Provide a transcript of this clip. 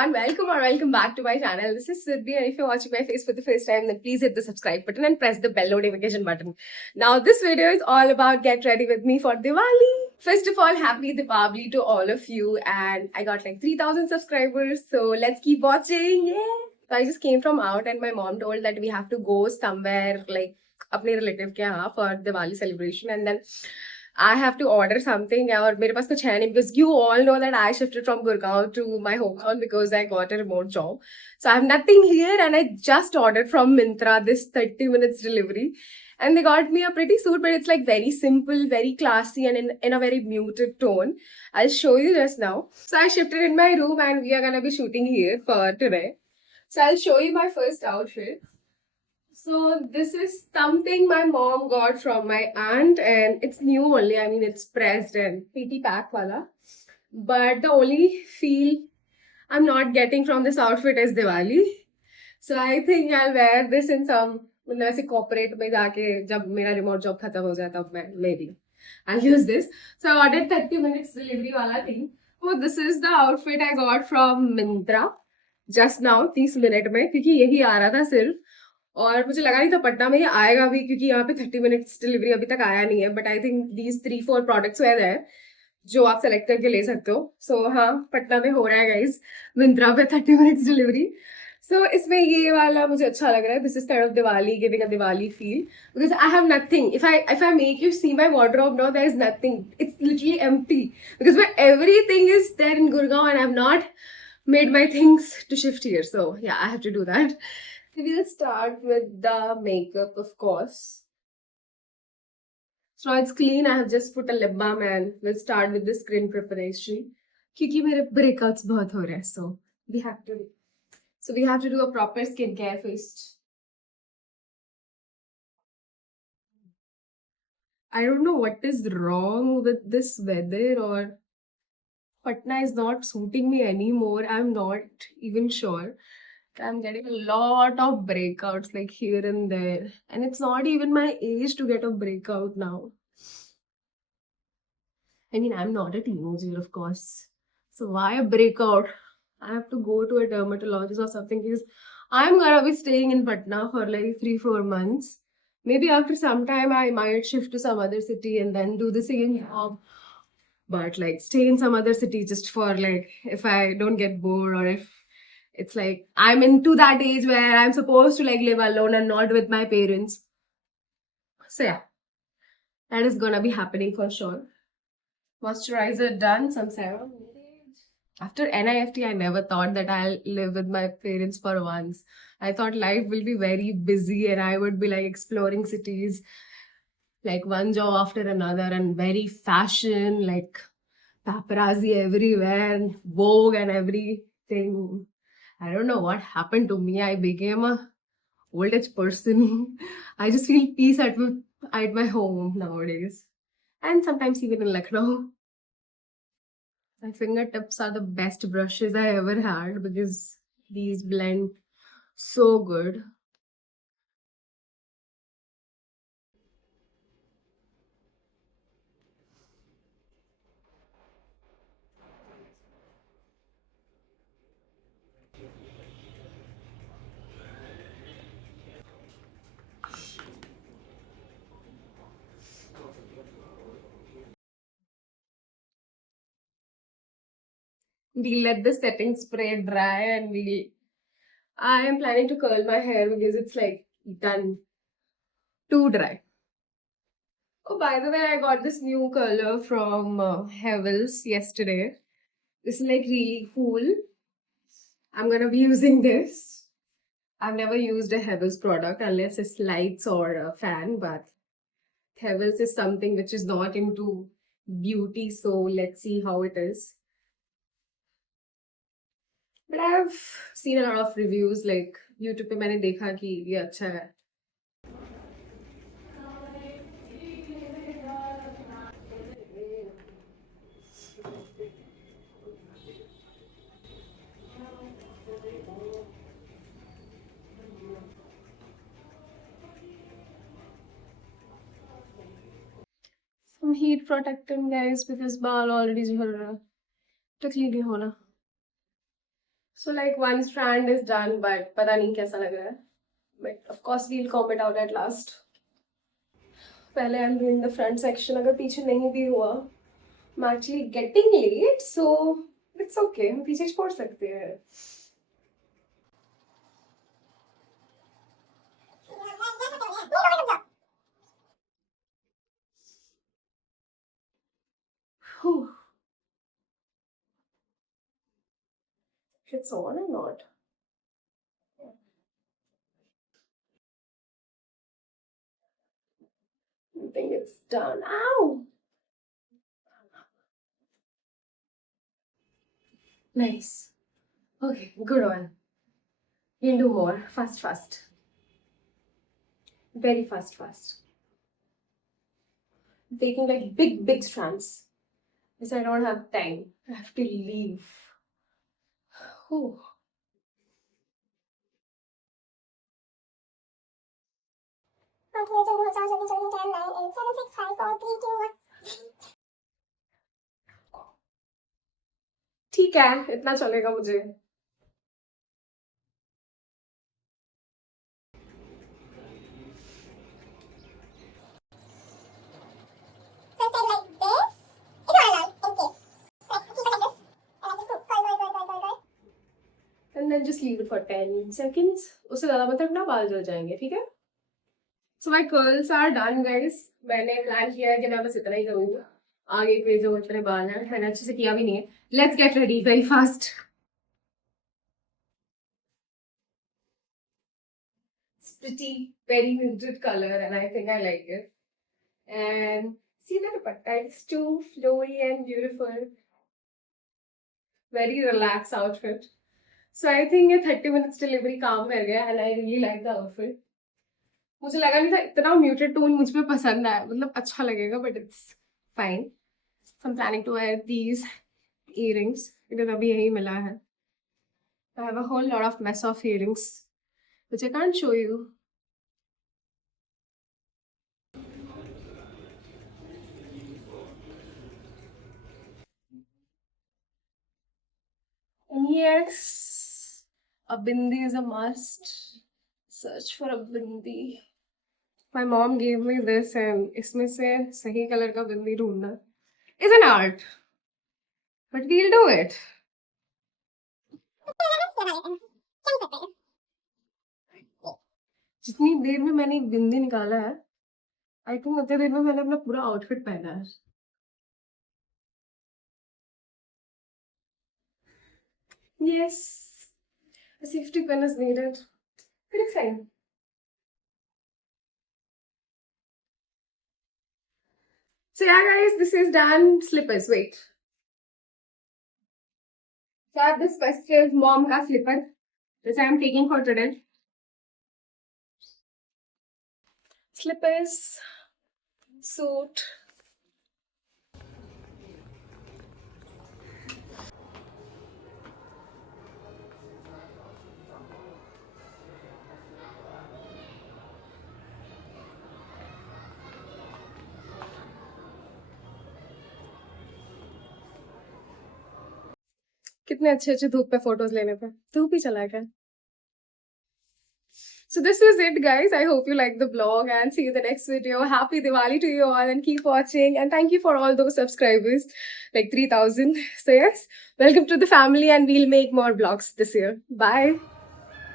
everyone, welcome or welcome back to my channel. This is Siddhi, and if you're watching my face for the first time, then please hit the subscribe button and press the bell notification button. Now, this video is all about get ready with me for Diwali. First of all, happy Diwali to all of you, and I got like 3,000 subscribers, so let's keep watching. Yeah. So I just came from out, and my mom told that we have to go somewhere like अपने relative के यहाँ for Diwali celebration, and then I have to order something और मेरे पास कुछ है नहीं because you all know that I shifted from Gurgaon to my hometown because I got a remote job. So I have nothing here and I just ordered from Myntra this 30 minutes delivery. And they got me a pretty suit, but it's like very simple, very classy and in a very muted tone. I'll show you just now. So I shifted in my room and we are gonna be shooting here for today. So I'll show you my first outfit. So this is something my mom got from my aunt and it's new only. I mean, it's pressed and PT pack wala. But the only feel I'm not getting from this outfit is Diwali. So I think I'll wear this in some मतलब ऐसे corporate में जाके जब मेरा remote job खत्म हो जाए तब मैं maybe I'll use this. So I ordered 30 minutes delivery wala thing. So this is the outfit I got from Myntra just now 30 minute में क्योंकि यही आ रहा था सिर्फ और मुझे लगा नहीं था पटना में ये आएगा भी क्योंकि यहाँ पे 30 मिनट्स डिलीवरी अभी तक आया नहीं है but I think these 3-4 products where है जो आप सेलेक्ट करके ले सकते हो सो हाँ पटना में हो रहा है गाइज मिंत्रा पे 30 मिनट्स डिलीवरी सो इसमें ये वाला मुझे अच्छा लग रहा है this is kind of Diwali giving a Diwali feel because I have nothing if I make you see my wardrobe now there is nothing it's literally empty because my everything is there in Gurgaon and I have not made my things to shift here so yeah I have to do that. We'll start with the makeup, of course. So now it's clean. I have just put a lip balm and we'll start with the skin preparation. क्योंकि मेरे breakouts बहुत हो रहे हैं, so we have to do a proper skincare first. I don't know what is wrong with this weather or Patna is not suiting me anymore. I'm not even sure. I'm getting a lot of breakouts like here and there. And it's not even my age to get a breakout now. I mean, I'm not a teenager, of course. So why a breakout? I have to go to a dermatologist or something because I'm gonna be staying in Patna for like 3-4 months. Maybe after some time I might shift to some other city and then do the same job. But like stay in some other city just for like if I don't get bored or if it's like I'm into that age where I'm supposed to like live alone and not with my parents. So yeah, that is gonna be happening for sure. Moisturizer done, some serum. After NIFT, I never thought that I'll live with my parents for once. I thought life will be very busy and I would be like exploring cities, like one job after another and very fashion, like paparazzi everywhere and Vogue and everything. I don't know what happened to me. I became a old age person. I just feel peace at my home nowadays. And sometimes even in Lucknow. My fingertips are the best brushes I ever had because these blend so good. We'll let the setting spray dry and I am planning to curl my hair because it's like done too dry. Oh, by the way, I got this new color from Havells yesterday. This is like really cool. I'm gonna be using this. I've never used a Havells product unless it's lights or a fan, but Havells is something which is not into beauty, so let's see how it is. But I've seen a lot of reviews like YouTube पे मैंने देखा कि ये अच्छा है. Some heat protectant guys because बाल already झड़ रहा है. तकलीफ नहीं होना. So like one strand is done, but पता नहीं कैसा लग रहा है. But of course we'll comb it out at last. पहले I'm doing the front section. अगर पीछे नहीं भी हुआ, I'm actually getting late, so it's okay. हम पीछे छोड़ सकते हैं. Whew. It's on or not? I think it's done. Ow! Nice. Okay, good one. We'll do more. Fast, fast. Very fast, fast. Taking like big strands. Because I don't have time. I have to leave. Whew. ठीक है, इतना चलेगा मुझे. And then just leave it for 10 seconds. उससे ज़्यादा मत रखना, बाल जल जाएंगे, ठीक है? So my curls are done, guys. मैंने प्लान किया है कि मैं बस इतना ही करूँगी. आगे के जो इतने बाल हैं, मैंने अच्छे से किया भी नहीं है. Let's get ready very fast. It's pretty, very muted color, and I think I like it. And see the dupatta, it's too flowy and beautiful. Very relaxed outfit. So I think ये 30 minutes delivery काम कर गया, and I really like the outfit. मुझे लगा नहीं था इतना muted tone मुझ पे पसंद आया, मतलब अच्छा लगेगा, but it's fine. So I'm planning to wear these earrings because अभी यही मिला है. I have a whole lot of mess of earrings which I can't show you. Yes, a bindi is a must. Search for a bindi. My mom gave me this, and इसमें से सही colour का बिंदी ढूंढना is an art, but we'll do it. जितनी देर में मैंने एक बिंदी निकाला है, आई थिंक उतनी देर में मैंने अपना पूरा आउटफिट पहना है. Yes, a safety pin is needed, but it's fine. So yeah, guys, this is done. Slippers. Wait. So I have this festive mom ka slipper, which I am taking for today. Slippers, suit. कितने अच्छे अच्छे धूप पे photos लेने पे. धूप ही चला गया. So this was it, guys. I hope you liked the vlog and see you in the next video. Happy Diwali to you all and keep watching. And thank you for all those subscribers, like 3,000. So yes, welcome to the family and we'll make more vlogs this year. Bye.